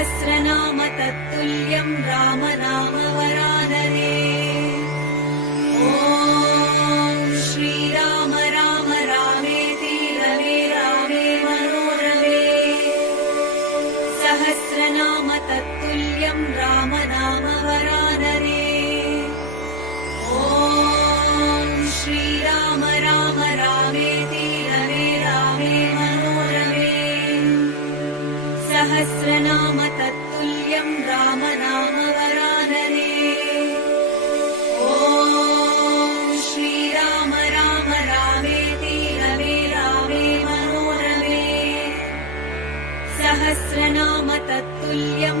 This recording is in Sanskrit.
सहस्रनाम तत्तुल्यं राम नाम वरानने। ॐ श्रीराम राम रामेति रमे रामे मनोरमे। सहस्रनाम तत्तुल्यं राम नाम वरानने। ॐ श्रीराम राम रामेति रमे रामे मनोरमे। सहस्रनाम तत्तुल्यं राम नाम वरानने। ॐ श्रीराम राम रामेति रमे रामे मनोरमे। सहस्रनाम तत्तुल्यं